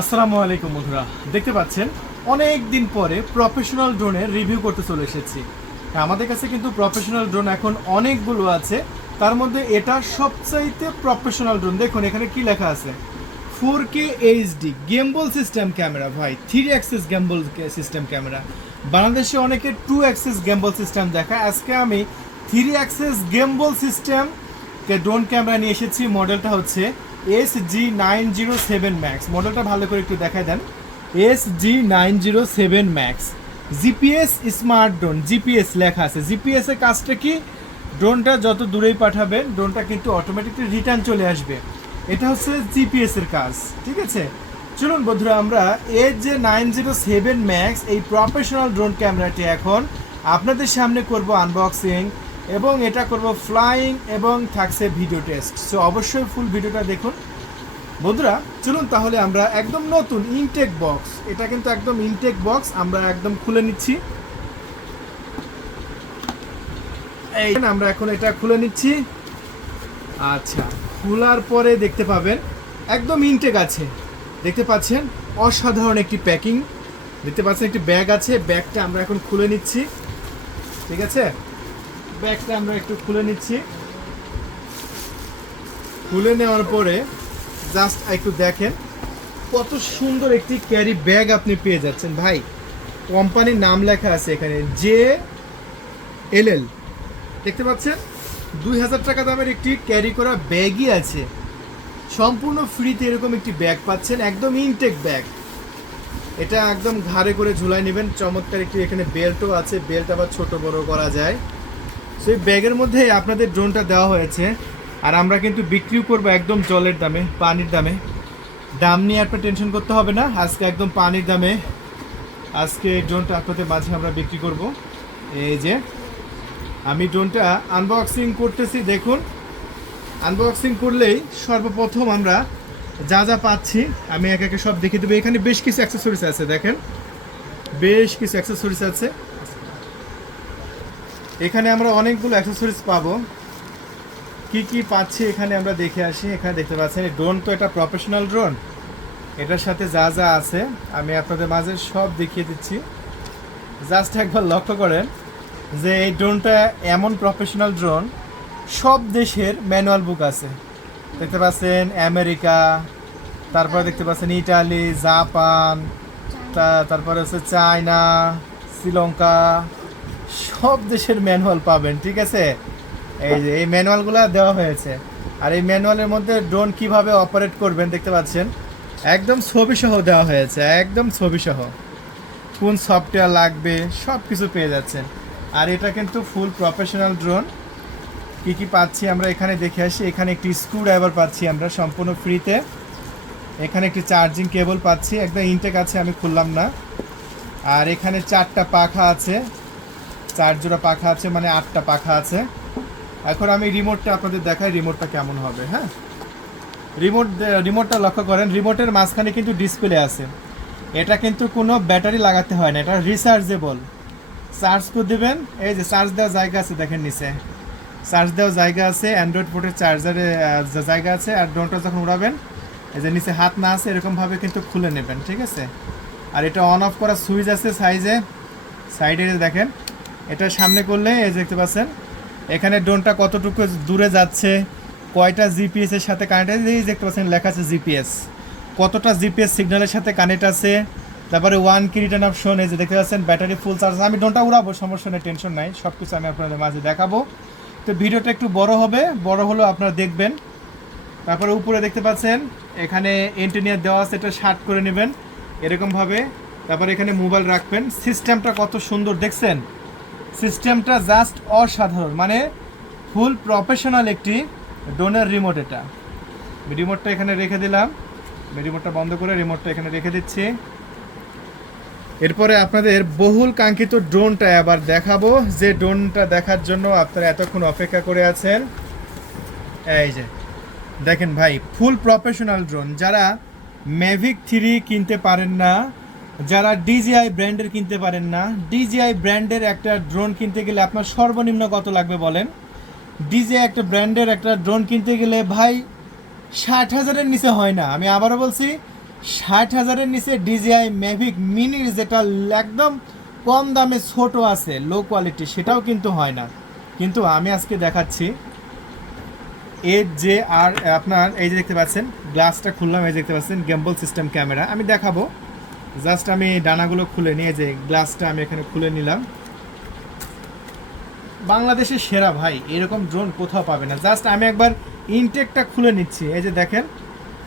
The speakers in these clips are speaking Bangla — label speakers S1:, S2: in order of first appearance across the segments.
S1: আসসালামু আলাইকুম বন্ধুরা। দেখতে পাচ্ছেন অনেক দিন পরে প্রফেশনাল ড্রোনের রিভিউ করতে চলে এসেছি। হ্যাঁ, আমাদের কাছে কিন্তু প্রফেশনাল ড্রোন এখন অনেকগুলো আছে। তার মধ্যে এটা সবচাইতে প্রফেশনাল ড্রোন দেখুন এখানে কি লেখা আছে? Four K HD gimbal system camera ভাই three axis gimbal system camera বাংলাদেশে অনেকে টু অ্যাক্সেস গেম্বল সিস্টেম দেখায়। আজকে আমি three axis gimbal system drone camera নিয়ে এসেছি। মডেলটা হচ্ছে S G nine zero seven max মডেলটা ভালো করে একটু দেখায় দেন। S G nine zero seven max GPS smart drone GPS লেখা আছে। জিপিএস এর কাজটা কি? ড্রোনটা যত দূরেই পাঠাবেন ড্রোনটা কিন্তু অটোমেটিকলি রিটার্ন চলে আসবে। এটা হচ্ছে জিপিএস এর কাজ, ঠিক আছে? চলুন বন্ধুরা, আমরা এর যে নাইন জিরো সেভেন ম্যাক্স এই প্রফেশনাল ড্রোন ক্যামেরাটি এখন আপনাদের সামনে করব আনবক্সিং এবং এটা করব ফ্লাইং এবং থাকছে ভিডিও টেস্ট সো অবশ্যই ফুল ভিডিওটা দেখুন। বন্ধুরা, চলুন তাহলে আমরা একদম নতুন ইনটেক বক্স এটা কিন্তু একদম ইনটেক বক্স আমরা একদম খুলে নিচ্ছি। এই আমরা এখন এটা খুলে নিচ্ছি। আচ্ছা খোলার পরে দেখতে পাবেন, একদম ইনটেক আছে। দেখতে পাচ্ছেন, অসাধারণ একটি প্যাকিং দেখতে পাচ্ছেন, একটি ব্যাগ আছে ব্যাগটা আমরা এখন খুলে নিচ্ছি। ঠিক আছে? ব্যাগটা আমরা একটু খুলে নিচ্ছি। খুলে নেওয়ার পরে জাস্ট একটু দেখেন কত সুন্দর একটি ক্যারি ব্যাগ আপনি পেয়ে যাচ্ছেন। ভাই, কোম্পানির নাম লেখা আছে এখানে জে এল এল দেখতে পাচ্ছেন? দুই হাজার টাকা দামের একটি ক্যারি করা ব্যাগই আছে। সম্পূর্ণ ফ্রিতে এরকম একটি ব্যাগ পাচ্ছেন, একদম ইনটেক ব্যাগ এটা একদম ঘাড়ে করে ঝুলাই নেবেন, চমৎকার একটি এখানে বেল্টও আছে বেল্ট আবার ছোট বড় করা যায়। সেই ব্যাগের মধ্যে আপনাদের ড্রোনটা দেওয়া হয়েছে। আর আমরা কিন্তু বিক্রিও করব একদম জলের দামে, পানির দামে। দাম নিয়ে আপনার টেনশন করতে হবে না। আজকে একদম পানির দামে আজকে এই ড্রোনটা আপনাদের মাঝে আমরা বিক্রি করব। এই যে, আমি ড্রোনটা আনবক্সিং করতেছি, দেখুন। আনবক্সিং করলেই সর্বপ্রথম আমরা যা যা পাচ্ছি, আমি এক একে সব দেখিয়ে দেবো। এখানে বেশ কিছু অ্যাক্সেসরিজ আছে, দেখেন। বেশ কিছু অ্যাক্সেসরিজ আছে। এখানে আমরা অনেকগুলো অ্যাক্সেসরিজ পাবো। কি কি পাচ্ছি এখানে আমরা দেখে আসি। এখানে দেখতে পাচ্ছেন ড্রোন তো এটা প্রফেশনাল ড্রোন এটার সাথে যা যা আছে, আমি আপনাদের মাঝে সব দেখিয়ে দিচ্ছি। জাস্ট একবার লক্ষ্য করেন যে এই ড্রোনটা এমন প্রফেশনাল ড্রোন সব দেশের ম্যানুয়াল বুক আছে। দেখতে পাচ্ছেন আমেরিকা তারপরে দেখতে পাচ্ছেন ইটালি জাপান তারপরে হচ্ছে চায়না শ্রীলঙ্কা সব দেশের ম্যানুয়াল পাবেন, ঠিক আছে? এই যে, এই ম্যানুয়ালগুলো দেওয়া হয়েছে। আর এই ম্যানুয়ালের মধ্যে ড্রোন কীভাবে অপারেট করবেন দেখতে পাচ্ছেন? একদম ছবি সহ দেওয়া হয়েছে, একদম ছবি সহ কোন সফটওয়্যার লাগবে সব কিছু পেয়ে যাচ্ছেন। আর এটা কিন্তু ফুল প্রফেশনাল ড্রোন কি কি পাচ্ছি আমরা এখানে দেখে আসি। এখানে একটি স্ক্রু ড্রাইভার পাচ্ছি আমরা সম্পূর্ণ ফ্রিতে এখানে একটি চার্জিং কেবল পাচ্ছি। একদম ইনটেক আছে, আমি খুললাম না। আর এখানে চারটা পাখা আছে। চার জোড়া পাখা আছে মানে আটটা পাখা আছে। এখন আমি রিমোটটা আপনাদের দেখাই রিমোটটা কেমন হবে হ্যাঁ? রিমোট রিমোটটা লক্ষ্য করেন রিমোটের মাঝখানে কিন্তু ডিসপ্লে আছে। এটা কিন্তু কোনো ব্যাটারি লাগাতে হয় না, এটা রিচার্জেবল চার্জ করে দেবেন, এই যে চার্জ দেওয়ার জায়গা আছে, দেখেন নিচে। চার্জ দেওয়ার জায়গা আছে অ্যান্ড্রয়েড পোর্টের চার্জারে জায়গা আছে, আর ড্রোনটা যখন উড়াবেন, এই যে নিচে হাত না আছে, এরকমভাবে কিন্তু খুলে নেবেন, ঠিক আছে? আর এটা অন অফ করার সুইচ আছে সাইজে সাইডে দেখেন এটা সামনে করলে, এই দেখতে পাচ্ছেন, এখানে ড্রোনটা কতটুকু দূরে যাচ্ছে, কয়টা জিপিএস এর সাথে কানেক্ট আছে, এই দেখতে পাচ্ছেন, লেখা আছে জিপিএস কতটা জিপিএস সিগন্যালের সাথে কানেক্ট আছে, তারপরে ওয়ান কি রিটার্ন অপশন এই যে দেখতে পাচ্ছেন ব্যাটারি ফুল চার্জ আমি ড্রোনটা উড়াবো, সমস্যা নেই টেনশন নাই সব কিছু আমি আপনাদের মাঝে দেখাবো। তো ভিডিওটা একটু বড় হবে, বড় হলেও আপনারা দেখবেন। তারপরে উপরে দেখতে পাচ্ছেন, এখানে এন্টিনিয়ার দেওয়া আছে, এটা শার্ট করে নেবেন, এরকমভাবে। তারপরে এখানে মোবাইল রাখবেন। সিস্টেমটা কত সুন্দর, দেখছেন? সিস্টেমটা জাস্ট অসাধারণ। মানে ফুল প্রফেশনাল একটি ডোনার রিমোট এটা। রিমোটটা এখানে রেখে দিলাম। রিমোটটা বন্ধ করে রিমোটটা এখানে রেখে দিচ্ছি। এরপরে আপনাদের বহুল কাঙ্ক্ষিত ড্রোনটা আবার দেখাবো। যে ড্রোনটা দেখার জন্য আপনারা এতক্ষণ অপেক্ষা করে আছেন। এই যে, দেখেন ভাই, ফুল প্রফেশনাল ড্রোন। যারা ম্যাভিক থ্রি কিনতে পারেন না যারা ডিজিআই ব্র্যান্ডের কিনতে পারেন না ডিজিআই ব্র্যান্ডের একটা ড্রোন কিনতে গেলে আপনার সর্বনিম্ন কত লাগবে বলেন? ডিজিআই একটা ব্র্যান্ডের একটা ড্রোন কিনতে গেলে ভাই, ষাট হাজারের নিচে হয় না। আমি আবারও বলছি, ষাট হাজারের নিচে ডিজিআই ম্যাভিক মিনি যেটা একদম কম দামে ছোট আছে লো কোয়ালিটি সেটাও কিন্তু হয় না। কিন্তু আমি আজকে দেখাচ্ছি এর যে আর আপনার এই যে দেখতে পাচ্ছেন গ্লাসটা খুললাম, এই দেখতে পাচ্ছেন গেম্বল সিস্টেম ক্যামেরা আমি দেখাবো। জাস্ট আমি ডানাগুলো খুলে নিয়ে যে গ্লাসটা আমি এখানে খুলে নিলাম। বাংলাদেশের সেরা ভাই, এরকম ড্রোন কোথাও পাবে না। জাস্ট আমি একবার ইনটেকটা খুলে নিচ্ছি। এই যে দেখেন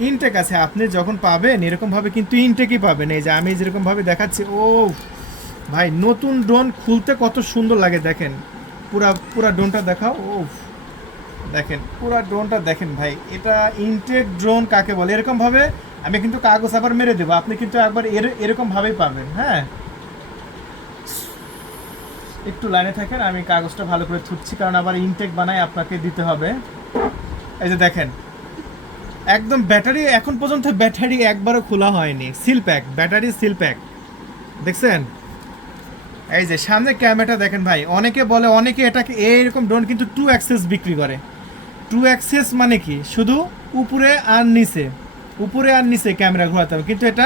S1: ইনটেক আছে। আপনি যখন পাবেন, এরকমভাবে কিন্তু ইনটেকই পাবেন। এই যে আমি যেরকমভাবে দেখাচ্ছি ও ভাই, নতুন ড্রোন খুলতে কত সুন্দর লাগে, দেখেন। পুরা পুরা ড্রোনটা দেখাও ও দেখেন, পুরা ড্রোনটা দেখেন ভাই। এটা ইনটেক ড্রোন কাকে বলে? এরকমভাবে আমি কিন্তু কাগজ আবার মেরে দেবো। আপনি কিন্তু একবার এর এরকমভাবেই পাবেন হ্যাঁ? একটু লাইনে থাকেন, আমি কাগজটা ভালো করে থুচ্ছি কারণ আবার ইনটেক বানাই আপনাকে দিতে হবে। এই যে দেখেন, একদম ব্যাটারি এখন পর্যন্ত ব্যাটারি একবারও খোলা হয়নি। Seal pack battery seal pack দেখছেন? এই যে সামনে ক্যামেরাটা দেখেন ভাই, অনেকে বলে, অনেকে এটাকে, এইরকম ড্রোন কিন্তু টু অ্যাক্সেস বিক্রি করে। টু অ্যাক্সেস মানে কি? শুধু উপরে আর নিচে। উপরে আর নিচে ক্যামেরা ঘোরাতে হবে। কিন্তু এটা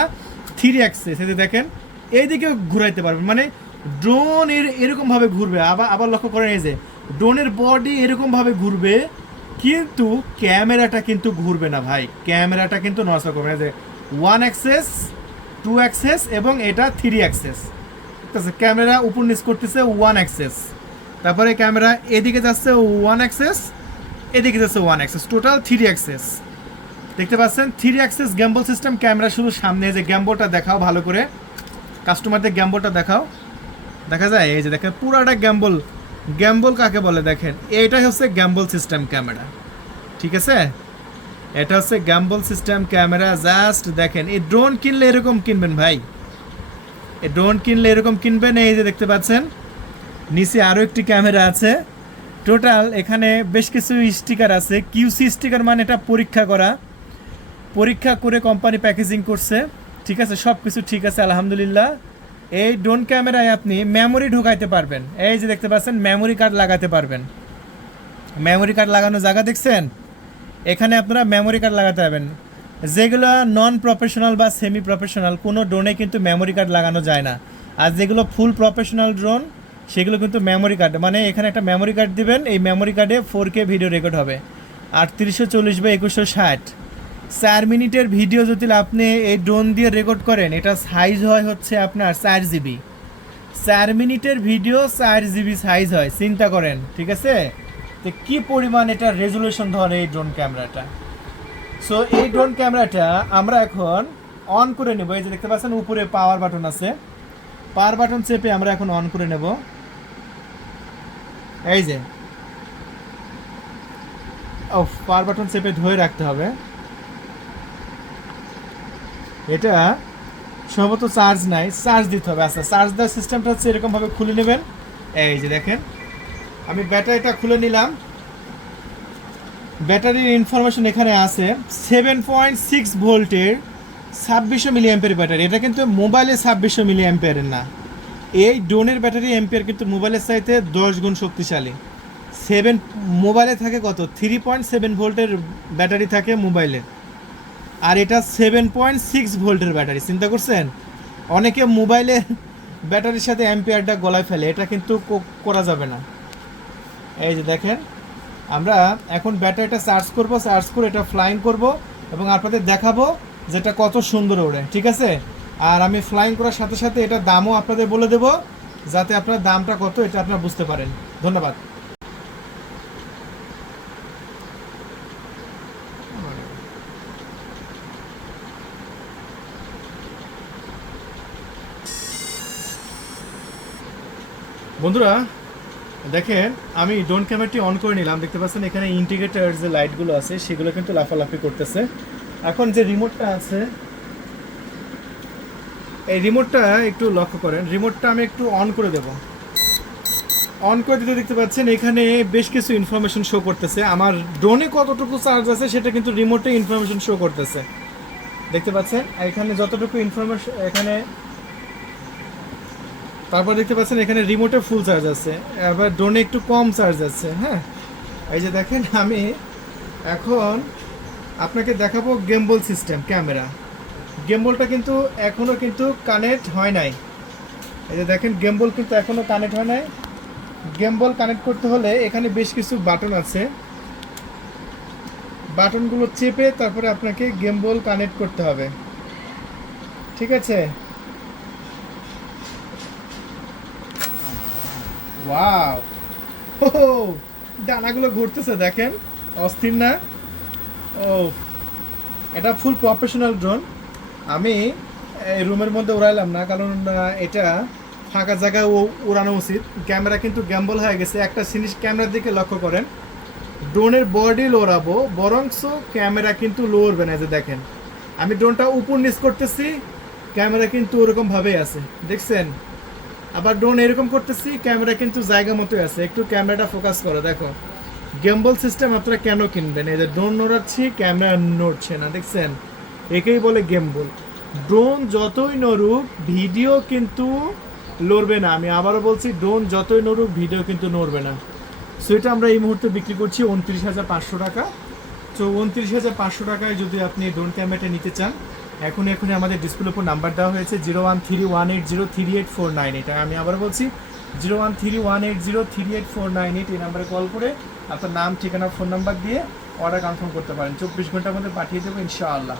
S1: থ্রি অ্যাক্সেস যে দেখেন, এইদিকে ঘুরাইতে পারবেন মানে ড্রোন এর এরকমভাবে ঘুরবে। আবার আবার লক্ষ্য করেন এই যে ড্রোনের বডি এরকমভাবে ঘুরবে, কিন্তু ক্যামেরাটা কিন্তু ঘুরবে না ভাই। ক্যামেরাটা কিন্তু নষ্ট করবে যে ওয়ান অ্যাক্সেস টু অ্যাক্সেস এবং এটা থ্রি অ্যাক্সেস ঠিক আছে, ক্যামেরা উপর নিচ করতেছে ওয়ান অ্যাক্সেস তারপরে ক্যামেরা এদিকে যাচ্ছে ওয়ান অ্যাক্সেস এদিকে যাচ্ছে one axis total three axis দেখতে পাচ্ছেন three axis gimbal system camera শুধু সামনে যে গ্যাম্বলটা দেখাও ভালো করে। কাস্টমারদের গ্যাম্বলটা দেখাও। দেখা যায়? এই যে দেখেন, পুরাটা গ্যাম্বল গ্যাম্বল কাকে বলে দেখেন? এইটাই হচ্ছে গ্যাম্বল সিস্টেম ক্যামেরা ঠিক আছে? এটা হচ্ছে গ্যাম্বল সিস্টেম ক্যামেরা জাস্ট দেখেন, এই ড্রোন কিনলে এরকম কিনবেন ভাই। এই ড্রোন কিনলে এরকম কিনবেন। এই যে দেখতে পাচ্ছেন, নিচে আরও একটি ক্যামেরা আছে। টোটাল এখানে বেশ কিছু স্টিকার আছে। কিউসি স্টিকার মানে এটা পরীক্ষা করা। পরীক্ষা করে কোম্পানি প্যাকেজিং করছে। ঠিক আছে সব কিছু ঠিক আছে, আলহামদুলিল্লাহ। এই ড্রোন ক্যামেরায় আপনি মেমোরি ঢোকাইতে পারবেন। এই যে দেখতে পাচ্ছেন মেমোরি কার্ড লাগাতে পারবেন। মেমোরি কার্ড লাগানো জায়গা দেখছেন? এখানে আপনারা মেমোরি কার্ড লাগাতে পারবেন। যেগুলো নন প্রফেশনাল বা সেমি প্রফেশনাল কোনো ড্রোনে কিন্তু মেমোরি কার্ড লাগানো যায় না। আর যেগুলো ফুল প্রফেশনাল ড্রোন সেগুলো কিন্তু মেমোরি কার্ড মানে এখানে একটা মেমোরি কার্ড দিবেন, এই মেমোরি কার্ডে ফোর কে ভিডিও রেকর্ড হবে। আটত্রিশশো চল্লিশ বা একুশশো ষাট। চার মিনিটের ভিডিও যদি আপনি এই ড্রোন দিয়ে রেকর্ড করেন, এটা সাইজ হয় হচ্ছে আপনার চার জিবি চার মিনিটের ভিডিও চার জিবি সাইজ হয়, চিন্তা করেন, ঠিক আছে? তো কি পরিমাণ এটা রেজুলেশন ধরে এই ড্রোন ক্যামেরাটা সো এই ড্রোন ক্যামেরাটা আমরা এখন অন করে নেব। এই যে দেখতে পাচ্ছেন, উপরে পাওয়ার বাটন আছে। পাওয়ার বাটন চেপে আমরা এখন অন করে নেব। এই যে। ও পাওয়ার বাটন চেপে ধরে রাখতে হবে। এটা সম্ভবত চার্জ নাই চার্জ দিতে হবে আচ্ছা চার্জ দেওয়ার সিস্টেমটা হচ্ছে এরকমভাবে খুলে নেবেন। এই যে দেখেন, আমি ব্যাটারিটা খুলে নিলাম। ব্যাটারির ইনফরমেশন এখানে আছে সেভেন পয়েন্ট সিক্স ভোল্টের ছাব্বিশশো মিলি অ্যাম্পের ব্যাটারি। এটা কিন্তু মোবাইলে ছাব্বিশশো মিলি অ্যাম্পেয়ারের না। এই ড্রোনের ব্যাটারি অ্যাম্পিয়ার কিন্তু মোবাইলের চাইতে দশ গুণ শক্তিশালী। সেভেন মোবাইলে থাকে কত? থ্রি পয়েন্ট সেভেন ভোল্টের ব্যাটারি থাকে মোবাইলে আর এটা সেভেন পয়েন্ট সিক্স ভোল্টের ব্যাটারি, চিন্তা করছেন? অনেকে মোবাইলে ব্যাটারির সাথে অ্যাম্পিয়ারটা গলায় ফেলে, এটা কিন্তু করা যাবে না। এই যে দেখেন, আমরা এখন ব্যাটারিটা চার্জ করব চার্জ করে এটা ফ্লাইং করব এবং আপনাদের দেখাবো যেটা কত সুন্দর ওড়ে, ঠিক আছে? আর আমি ফ্লাইং করার সাথে সাথে এটা দামও আপনাদের বলে দেব, যাতে আপনার দামটা কত, এটা আপনারা বুঝতে পারেন। ধন্যবাদ। বন্ধুরা, দেখেন, আমি ড্রোন ক্যামেরাটি অন করে নিলাম। দেখতে পাচ্ছেন, এখানে ইন্ডিকেটার যে লাইটগুলো আছে, সেগুলো কিন্তু লাফালাফি করতেছে। এখন যে রিমোটটা আছে, এই রিমোটটা একটু লক্ষ্য করেন। রিমোটটা আমি একটু অন করে দেব। অন করে দিতে দেখতে পাচ্ছেন, এখানে বেশ কিছু ইনফরমেশন শো করতেছে। আমার ড্রোনে কতটুকু চার্জ আছে, সেটা কিন্তু রিমোটে ইনফরমেশন শো করতেছে। দেখতে পাচ্ছেন, এখানে যতটুকু ইনফরমেশন এখানে তারপর দেখতে পাচ্ছেন এখানে রিমোটে ফুল চার্জ আছে। আবার ড্রোনে একটু কম চার্জ আছে হ্যাঁ? এই যে দেখেন, আমি এখন আপনাকে দেখাবো গেম্বল সিস্টেম ক্যামেরা গেমবলটা কিন্তু এখনও কিন্তু কানেক্ট হয় নাই। এই যে দেখেন গেমবল কিন্তু এখনও কানেক্ট হয় নাই। গেমবল কানেক্ট করতে হলে এখানে বেশ কিছু বাটন আছে। বাটনগুলো চেপে তারপরে আপনাকে গেমবল কানেক্ট করতে হবে। ঠিক আছে? ওয়াও হো ডানাগুলো ঘুরতেছে, দেখেন। অস্থির না? ও এটা ফুল প্রফেশনাল ড্রোন আমি রুমের মধ্যে উড়াইলাম না, কারণ এটা ফাঁকা জায়গায় ও- উড়ানো উচিত। ক্যামেরা কিন্তু গ্যাম্বল হয়ে গেছে। একটা জিনিস ক্যামেরার দিকে লক্ষ্য করেন। ড্রোনের বডি লড়াবো বরংস ক্যামেরা কিন্তু লড়বে না যে দেখেন। আমি ড্রোনটা উপর নিচ করতেছি, ক্যামেরা কিন্তু ওরকম ভাবেই আছে। দেখছেন? আবার ড্রোন এরকম করতেছি ক্যামেরা কিন্তু জায়গা মতোই আছে। একটু ক্যামেরাটা ফোকাস করো, দেখো। গেম্বল সিস্টেম আপনারা কেন কিনবেন? এই যে ড্রোন নড়াচ্ছি ক্যামেরা নড়ছে না, দেখছেন? একেই বলে গেম্বল ড্রোন যতই নড়ুক ভিডিও কিন্তু লড়বে না। আমি আবারও বলছি ড্রোন যতই নড়ুক ভিডিও কিন্তু নড়বে না। সো এটা আমরা এই মুহূর্তে বিক্রি করছি উনত্রিশ হাজার পাঁচশো টাকা। তো উনত্রিশ হাজার পাঁচশো টাকায় যদি আপনি ড্রোন ক্যামেরাটা নিতে চান এখন এখনই আমাদের ডিসপ্লের উপর নাম্বার দেওয়া হয়েছে zero one three one eight zero three eight four nine এটা আমি আবার বলছি zero one three one eight zero three eight four nine eight এই নাম্বারে কল করে আপনার নাম, ঠিকানা ফোন নাম্বার দিয়ে অর্ডার কনফার্ম করতে পারেন। চব্বিশ ঘণ্টার মধ্যে পাঠিয়ে দেবো ইনশাআল্লাহ।